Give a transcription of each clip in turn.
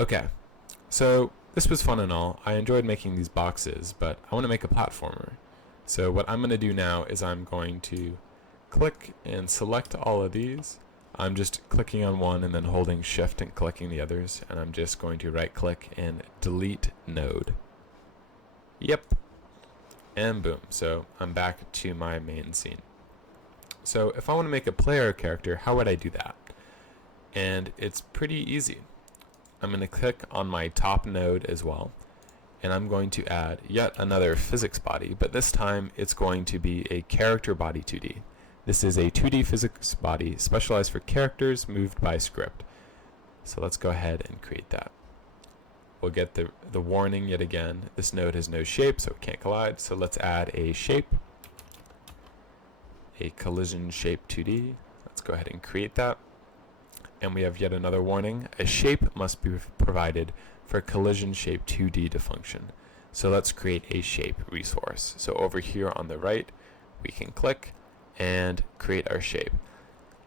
Okay, so this was fun and all. I enjoyed making these boxes, but I want to make a platformer. So what I'm going to do now is I'm going to click and select all of these. I'm just clicking on one and then holding shift and clicking the others, and I'm just going to right click and delete node. Yep. And boom. So I'm back to my main scene. So if I want to make a player character, how would I do that? And it's pretty easy. I'm going to click on my top node as well, and I'm going to add yet another physics body, but this time it's going to be a character body 2D. This is a 2D physics body specialized for characters moved by script. So let's go ahead and create that. We'll get the warning yet again. This node has no shape, so it can't collide. So let's add a shape, a collision shape 2D. Let's go ahead and create that. And we have yet another warning. A shape must be provided for collision shape 2D to function. So let's create a shape resource. So over here on the right, we can click and create our shape.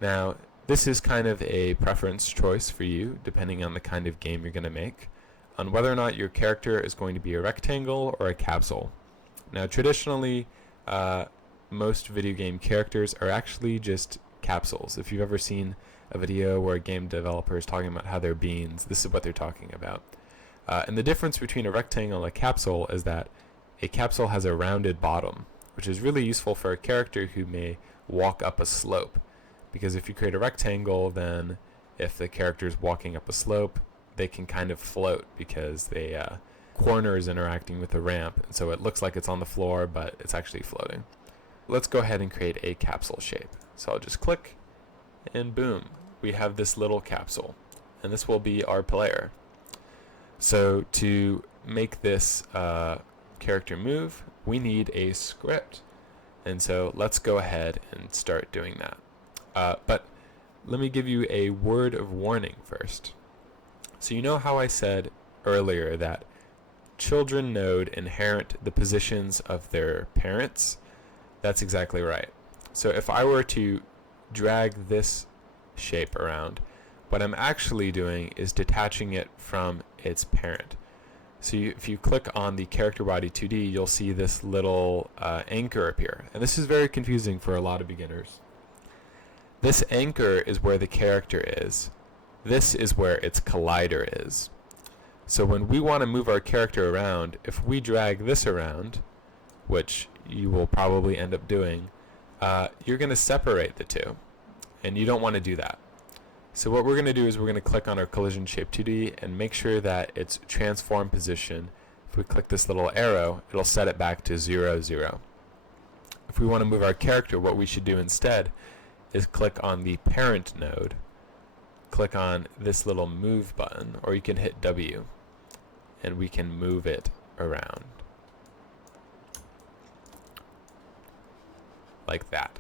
Now, this is kind of a preference choice for you, depending on the kind of game you're going to make, on whether or not your character is going to be a rectangle or a capsule. Now, traditionally, most video game characters are actually just capsules. If you've ever seen a video where a game developer is talking about how they're beans, this is what they're talking about. And the difference between a rectangle and a capsule is that a capsule has a rounded bottom, which is really useful for a character who may walk up a slope. Because if you create a rectangle, then if the character is walking up a slope, they can kind of float because the corner is interacting with the ramp, and so it looks like it's on the floor, but it's actually floating. Let's go ahead and create a capsule shape. So I'll just click, and boom, we have this little capsule, and this will be our player. So to make this character move, we need a script, and so let's go ahead and start doing that. But let me give you a word of warning first. So you know how I said earlier that children node inherit the positions of their parents? That's exactly right. So if I were to drag this shape around, what I'm actually doing is detaching it from its parent. So if you click on the character body 2D, you'll see this little anchor appear. And this is very confusing for a lot of beginners. This anchor is where the character is. This is where its collider is. So when we want to move our character around, if we drag this around, which you will probably end up doing, you're going to separate the two. And you don't want to do that. So what we're going to do is we're going to click on our collision shape 2D and make sure that its transform position, if we click this little arrow, it'll set it back to 0, 0. If we want to move our character, what we should do instead is click on the parent node, click on this little move button, or you can hit W, and we can move it around. Like that.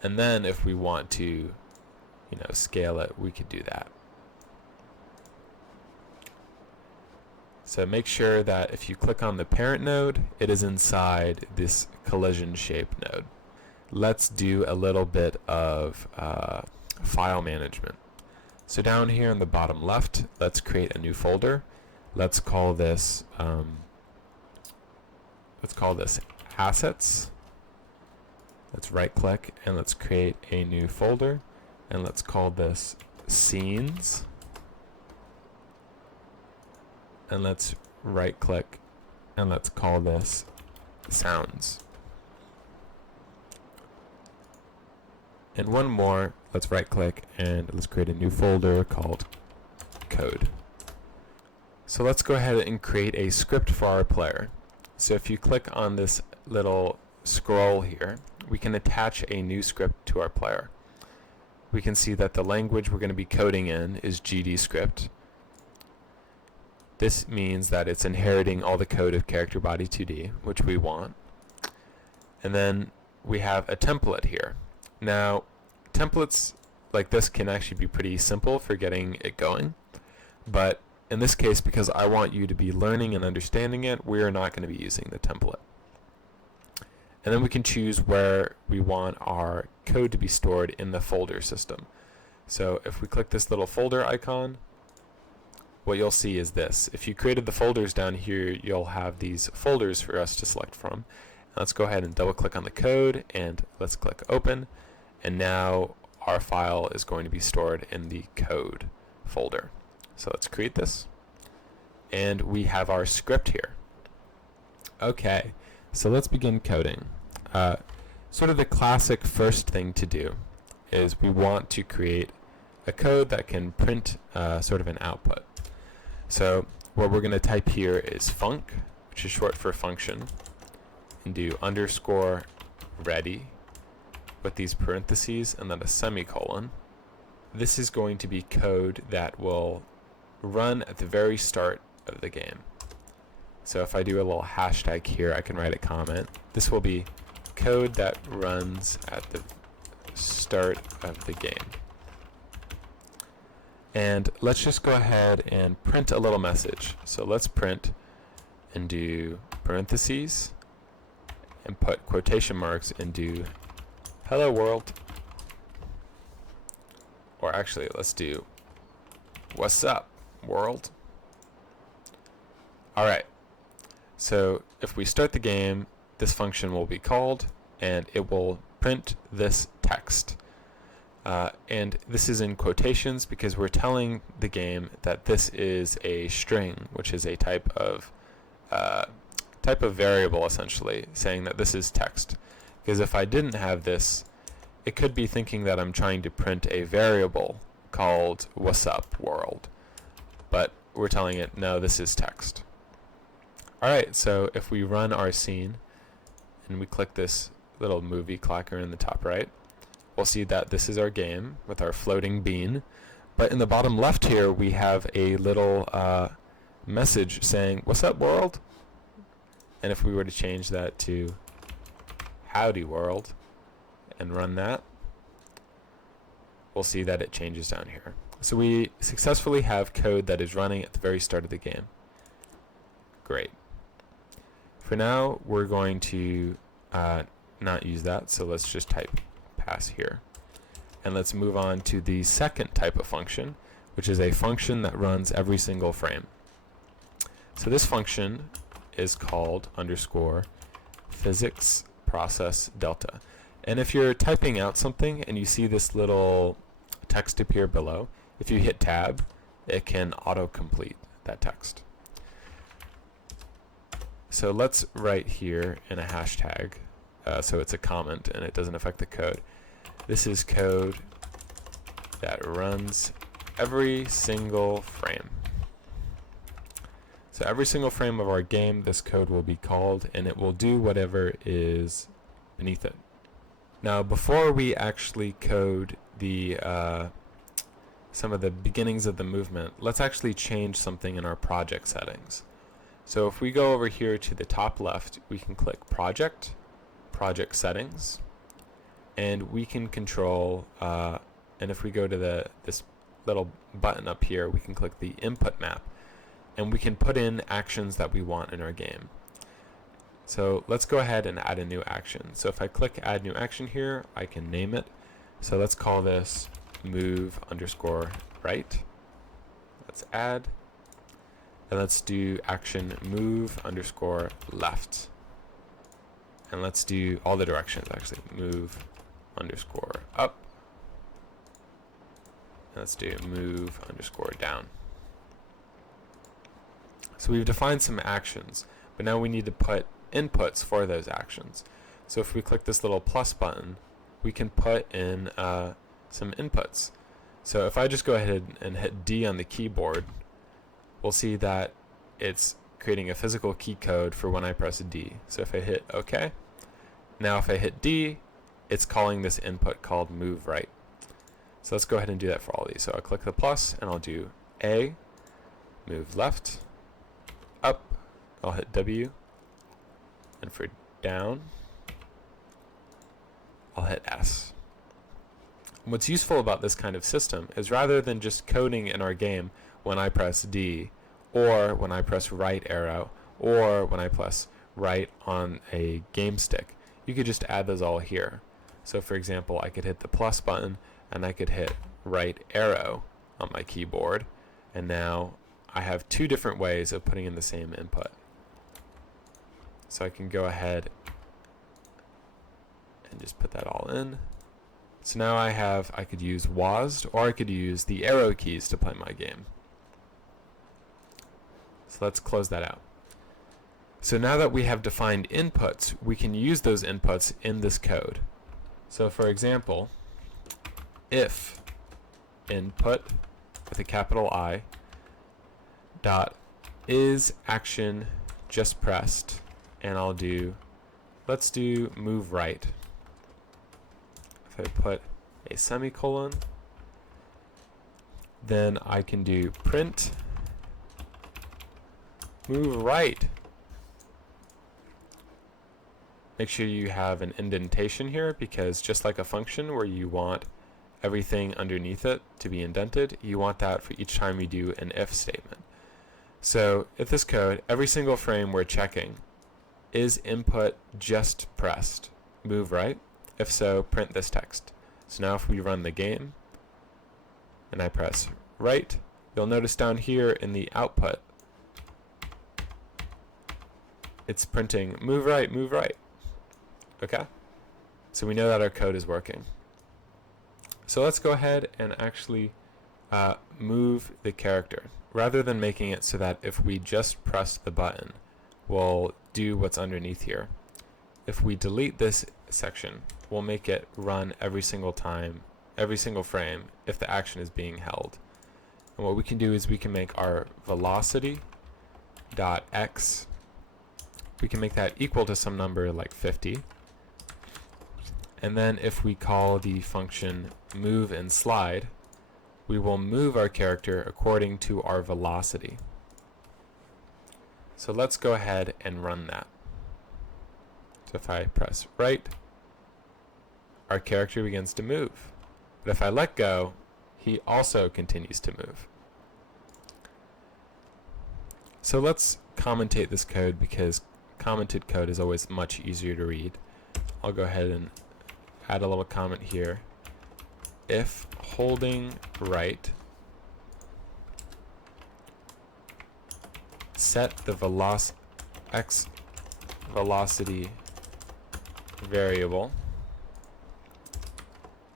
And then if we want to, scale it, we could do that. So make sure that if you click on the parent node, it is inside this collision shape node. Let's do a little bit of file management. So down here in the bottom left, let's create a new folder. Let's call this assets. Let's right click and let's create a new folder, and let's call this scenes. And let's right click and let's call this sounds. And one more, let's right click and let's create a new folder called code. So let's go ahead and create a script for our player. So if you click on this little scroll here, we can attach a new script to our player. We can see that the language we're going to be coding in is GD script. This means that it's inheriting all the code of character body 2D, which we want. And then we have a template here. Now, templates like this can actually be pretty simple for getting it going, but in this case, because I want you to be learning and understanding it, we are not going to be using the template. And then we can choose where we want our code to be stored in the folder system. So if we click this little folder icon, what you'll see is this. If you created the folders down here, you'll have these folders for us to select from. Let's go ahead and double click on the code and let's click open. And now our file is going to be stored in the code folder. So let's create this. And we have our script here. Okay, so let's begin coding. Sort of the classic first thing to do is we want to create a code that can print sort of an output. So what we're going to type here is func, which is short for function, and do underscore ready with these parentheses and then a semicolon. This is going to be code that will run at the very start of the game. So if I do a little hashtag here, I can write a comment. This will be code that runs at the start of the game. And let's just go ahead and print a little message. So let's print and do parentheses and put quotation marks and do hello world. Or actually, let's do what's up world. Alright, so if we start the game, this function will be called and it will print this text. And this is in quotations because we're telling the game that this is a string, which is a type of variable, essentially, saying that this is text. Because if I didn't have this, it could be thinking that I'm trying to print a variable called what's up world. But we're telling it, no, this is text. Alright, so if we run our scene and we click this little movie clacker in the top right, we'll see that this is our game with our floating bean. But in the bottom left here, we have a little message saying, what's up world? And if we were to change that to howdy world and run that, we'll see that it changes down here. So we successfully have code that is running at the very start of the game. Great. For now, we're going to not use that, so let's just type pass here. And let's move on to the second type of function, which is a function that runs every single frame. So this function is called underscore physics process delta. And if you're typing out something and you see this little text appear below, if you hit tab, it can autocomplete that text. So let's write here in a hashtag, so it's a comment and it doesn't affect the code. This is code that runs every single frame. So every single frame of our game, this code will be called and it will do whatever is beneath it. Now before we actually code the some of the beginnings of the movement, let's actually change something in our project settings. So if we go over here to the top left, we can click Project, Project Settings, and we can control, and if we go to this little button up here, we can click the Input Map, and we can put in actions that we want in our game. So let's go ahead and add a new action. So if I click Add New Action here, I can name it. So let's call this Move underscore right. Let's add. And let's do action move underscore left. And let's do all the directions actually. Move underscore up. And let's do move underscore down. So we've defined some actions, but now we need to put inputs for those actions. So if we click this little plus button, we can put in some inputs. So if I just go ahead and hit D on the keyboard, we'll see that it's creating a physical key code for when I press D. So if I hit OK, now if I hit D, it's calling this input called move right. So let's go ahead and do that for all these. So I'll click the plus and I'll do A, move left, up, I'll hit W, and for down, I'll hit S. What's useful about this kind of system is rather than just coding in our game when I press D, or when I press right arrow, or when I press right on a game stick, you could just add those all here. So for example, I could hit the plus button and I could hit right arrow on my keyboard, and now I have two different ways of putting in the same input. So I can go ahead and just put that all in. So now I could use WASD, or I could use the arrow keys to play my game. So let's close that out. So now that we have defined inputs, we can use those inputs in this code. So for example, if input with a capital I dot is action just pressed, and let's do move right. If I put a semicolon, then I can do print move right. Make sure you have an indentation here, because just like a function where you want everything underneath it to be indented, you want that for each time you do an if statement. So if this code, every single frame we're checking, is input just pressed, move right? If so, print this text. So now if we run the game and I press right, you'll notice down here in the output, it's printing move right, move right. Okay? So we know that our code is working. So let's go ahead and actually move the character, rather than making it so that if we just press the button, we'll do what's underneath here. If we delete this section, we'll make it run every single time, every single frame, if the action is being held. And what we can do is we can make our velocity dot x, we can make that equal to some number like 50. And then if we call the function move and slide, we will move our character according to our velocity. So let's go ahead and run that. So if I press right, our character begins to move. But if I let go, he also continues to move. So let's commentate this code, because commented code is always much easier to read. I'll go ahead and add a little comment here. If holding right, set the x velocity variable,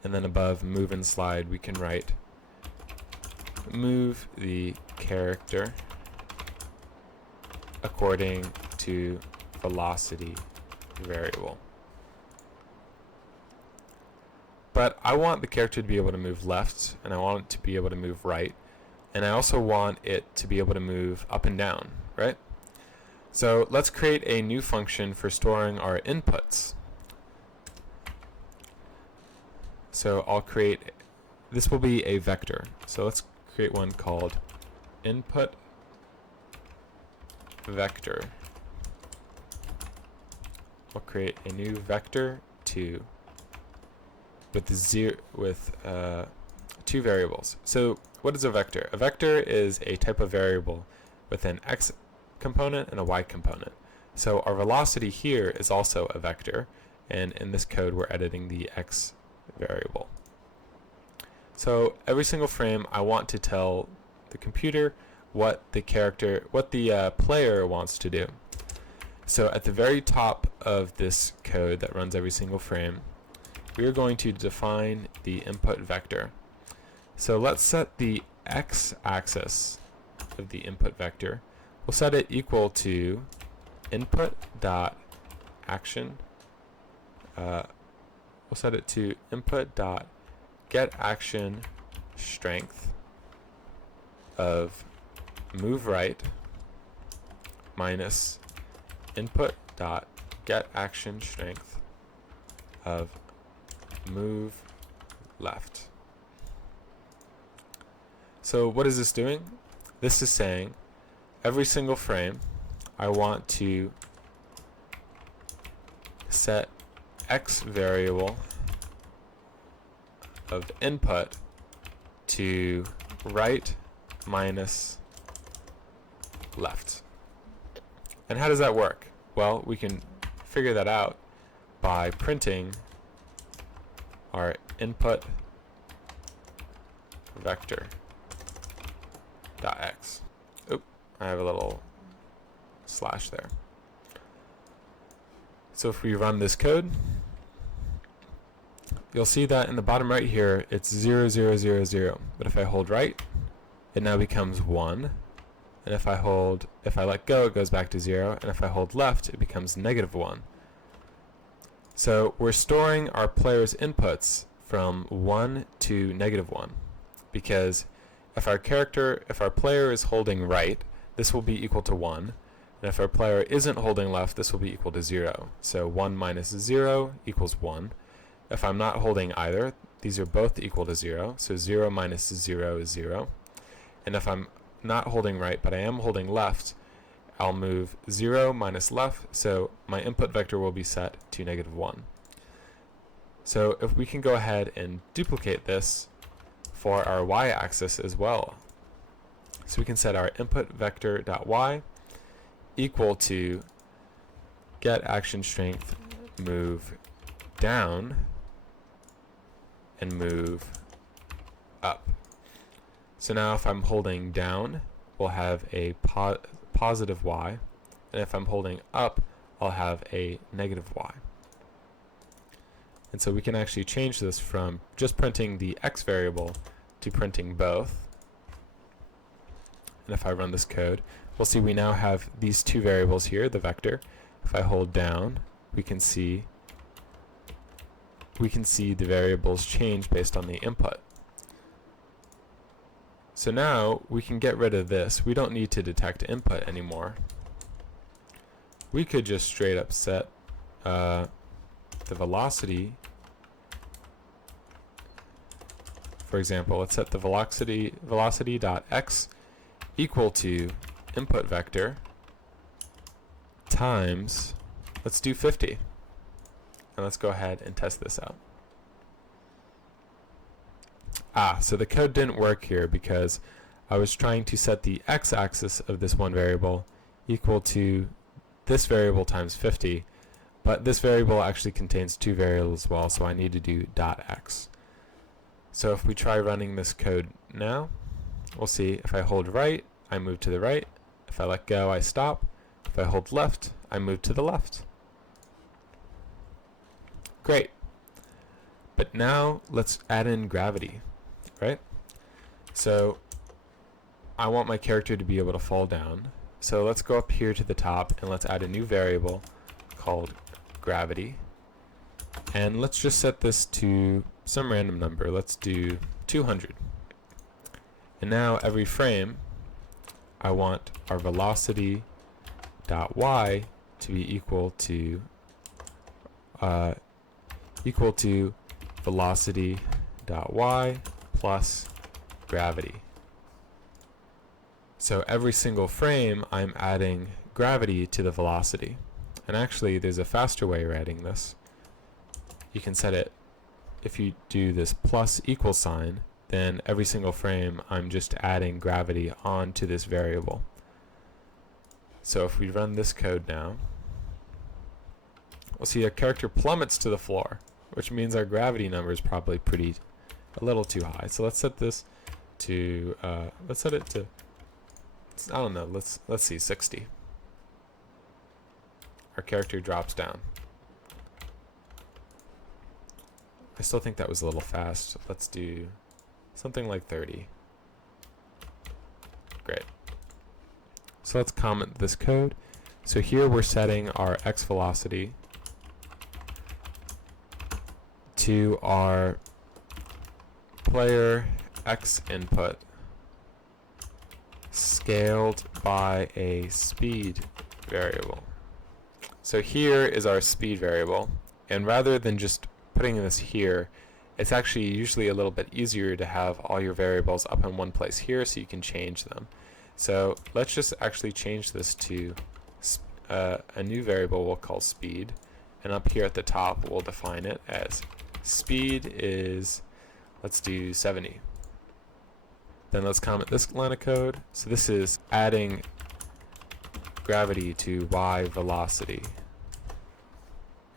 and then above move and slide we can write move the character according to velocity variable. But I want the character to be able to move left, and I want it to be able to move right, and I also want it to be able to move up and down, right? So let's create a new function for storing our inputs. So I'll create, this will be a vector. So let's create one called input vector. I'll create a new vector 2 with two variables. So what is a vector? A vector is a type of variable with an x component and a y component. So our velocity here is also a vector, and in this code we're editing the x variable. So every single frame I want to tell the computer what the player wants to do. So at the very top of this code that runs every single frame, we are going to define the input vector. So let's set the x-axis of the input vector. We'll set it equal to input dot action. We'll set it to input dot get action strength of move right minus input dot get action strength of move left. So what is this doing? This is saying every single frame I want to set x variable of input to right minus left. And how does that work? Well, we can figure that out by printing our input vector dot x. I have a little slash there. So if we run this code, you'll see that in the bottom right here, it's 0, 0, 0, 0. But if I hold right, it now becomes 1. And if I let go, it goes back to 0. And if I hold left, it becomes -1. So we're storing our player's inputs from 1 to -1. Because if our player is holding right, this will be equal to 1. And if our player isn't holding left, this will be equal to 0. So 1 minus 0 equals 1. If I'm not holding either, these are both equal to 0. So 0 minus 0 is 0. And if I'm not holding right, but I am holding left, I'll move 0 minus left, so my input vector will be set to -1. So if we can go ahead and duplicate this for our y-axis as well. So we can set our input vector.y equal to get action strength move down and move up. So now if I'm holding down, we'll have a positive y, and if I'm holding up, I'll have a negative y. And so we can actually change this from just printing the x variable to printing both. And if I run this code, we'll see we now have these two variables here, the vector. If I hold down, we can see the variables change based on the input. So now we can get rid of this. We don't need to detect input anymore. We could just straight up set the velocity. For example, let's set the velocity.x equal to input vector times, let's do 50. And let's go ahead and test this out. So the code didn't work here because I was trying to set the x-axis of this one variable equal to this variable times 50, but this variable actually contains two variables as well, so I need to do .x. So if we try running this code now, we'll see if I hold right, I move to the right. If I let go, I stop. If I hold left, I move to the left. Great. But now let's add in gravity, right? So I want my character to be able to fall down. So let's go up here to the top and let's add a new variable called gravity. And let's just set this to some random number. Let's do 200. And now every frame, I want our velocity dot y to be equal to velocity dot y plus gravity. So every single frame, I'm adding gravity to the velocity. And actually, there's a faster way of adding this. You can set it, if you do this plus equal sign, then every single frame, I'm just adding gravity onto this variable. So if we run this code now, we'll see our character plummets to the floor, which means our gravity number is probably a little too high. So let's set this to, let's set it to, I don't know, let's see, 60. Our character drops down. I still think that was a little fast. Let's do something like 30. Great. So let's comment this code. So here we're setting our x velocity to our player x input scaled by a speed variable. So here is our speed variable, and rather than just putting this here, it's actually usually a little bit easier to have all your variables up in one place here so you can change them. So let's just actually change this to a new variable we'll call speed, and up here at the top we'll define it as speed is, let's do 70. Then let's comment this line of code. So this is adding gravity to y velocity.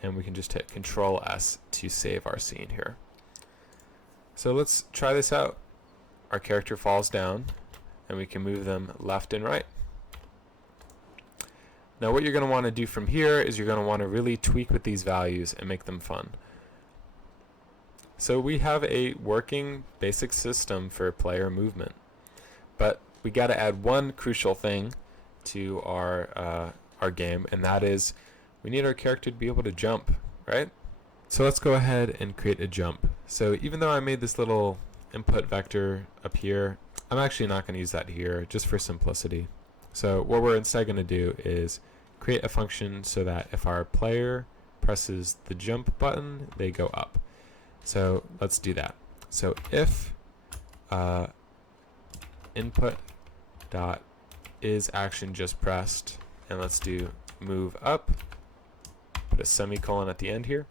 And we can just hit Control S to save our scene here. So let's try this out. Our character falls down, and we can move them left and right. Now what you're going to want to do from here is you're going to want to really tweak with these values and make them fun. So we have a working basic system for player movement, but we got to add one crucial thing to our game, and that is we need our character to be able to jump, right? So let's go ahead and create a jump. So even though I made this little input vector up here, I'm actually not going to use that here just for simplicity. So what we're instead going to do is create a function so that if our player presses the jump button, they go up. So let's do that. So if input dot is action just pressed, and let's do move up, put a semicolon at the end here,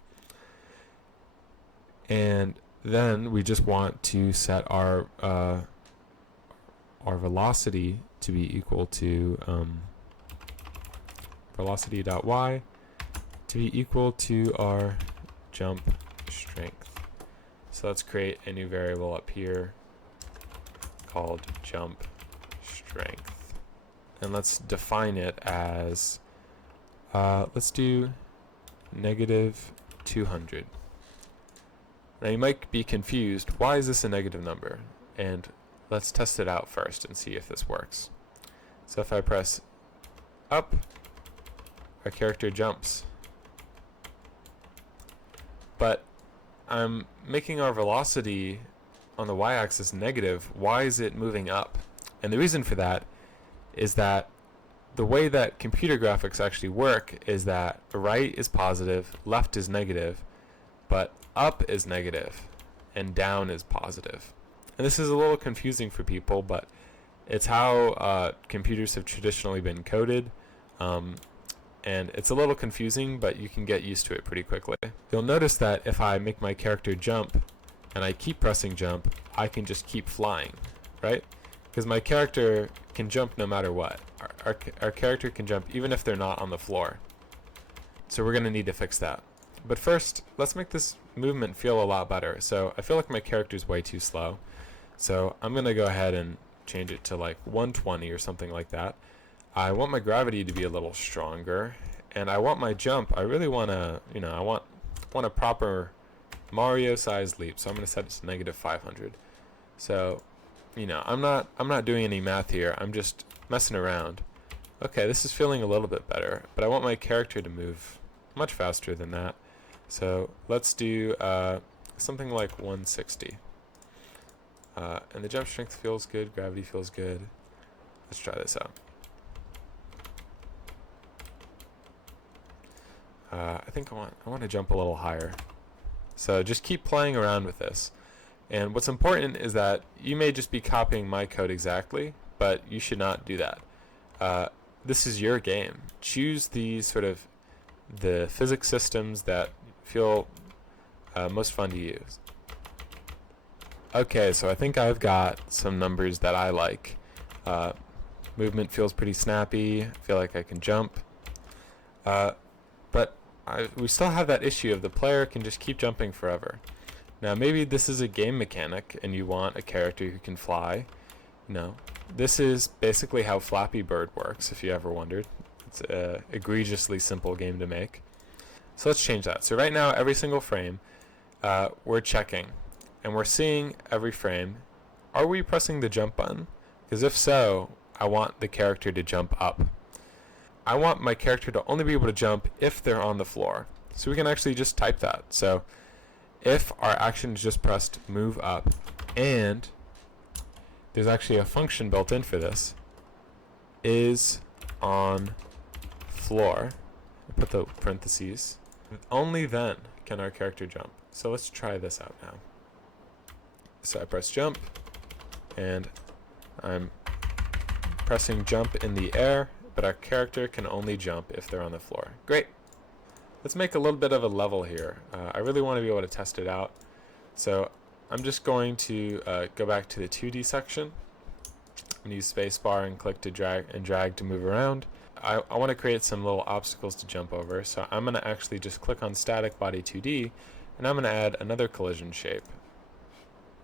and then we just want to set our velocity to be equal to velocity.y to be equal to our jump strength. So let's create a new variable up here called jump strength, and let's define it as let's do -200. Now you might be confused, why is this a negative number? And let's test it out first and see if this works. So if I press up, our character jumps. But I'm making our velocity on the y-axis negative. Why is it moving up? And the reason for that is that the way that computer graphics actually work is that right is positive, left is negative, but up is negative and down is positive. And this is a little confusing for people, but it's how computers have traditionally been coded. And it's a little confusing, but you can get used to it pretty quickly. You'll notice that if I make my character jump and I keep pressing jump, I can just keep flying, right? Because my character can jump no matter what. Our character can jump even if they're not on the floor. So we're going to need to fix that. But first, let's make this movement feel a lot better. So I feel like my character's way too slow. So I'm going to go ahead and change it to like 120 or something like that. I want my gravity to be a little stronger, and I want my jump. I really want to, I want a proper Mario-sized leap. So I'm going to set it to -500. So, I'm not doing any math here. I'm just messing around. Okay, this is feeling a little bit better, but I want my character to move much faster than that. So let's do something like 160. And the jump strength feels good, gravity feels good. Let's try this out. I think I want to jump a little higher. So just keep playing around with this. And what's important is that you may just be copying my code exactly, but you should not do that. This is your game. Choose the the physics systems that feel most fun to use. Okay, so I think I've got some numbers that I like. Movement feels pretty snappy. I feel like I can jump. But we still have that issue of the player can just keep jumping forever. Now maybe this is a game mechanic and you want a character who can fly. No. This is basically how Flappy Bird works, if you ever wondered. It's an egregiously simple game to make. So let's change that. So right now, every single frame, we're checking. And we're seeing every frame, are we pressing the jump button? Because if so, I want the character to jump up. I want my character to only be able to jump if they're on the floor. So we can actually just type that. So if our action is just pressed move up, and there's actually a function built in for this, is on floor, put the parentheses, only then can our character jump. So let's try this out now. So I press jump, and I'm pressing jump in the air, but our character can only jump if they're on the floor. Great. Let's make a little bit of a level here. I really want to be able to test it out. So I'm just going to go back to the 2D section and use spacebar and click to drag to move around. I want to create some little obstacles to jump over, so I'm going to actually just click on static body 2D, and I'm going to add another collision shape.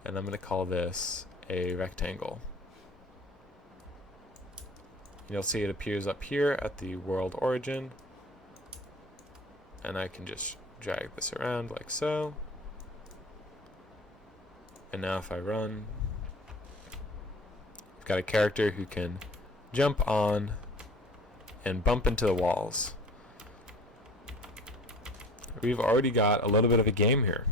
And I'm going to call this a rectangle. You'll see it appears up here at the world origin. And I can just drag this around like so. And now if I run, I've got a character who can jump on and bump into the walls. We've already got a little bit of a game here.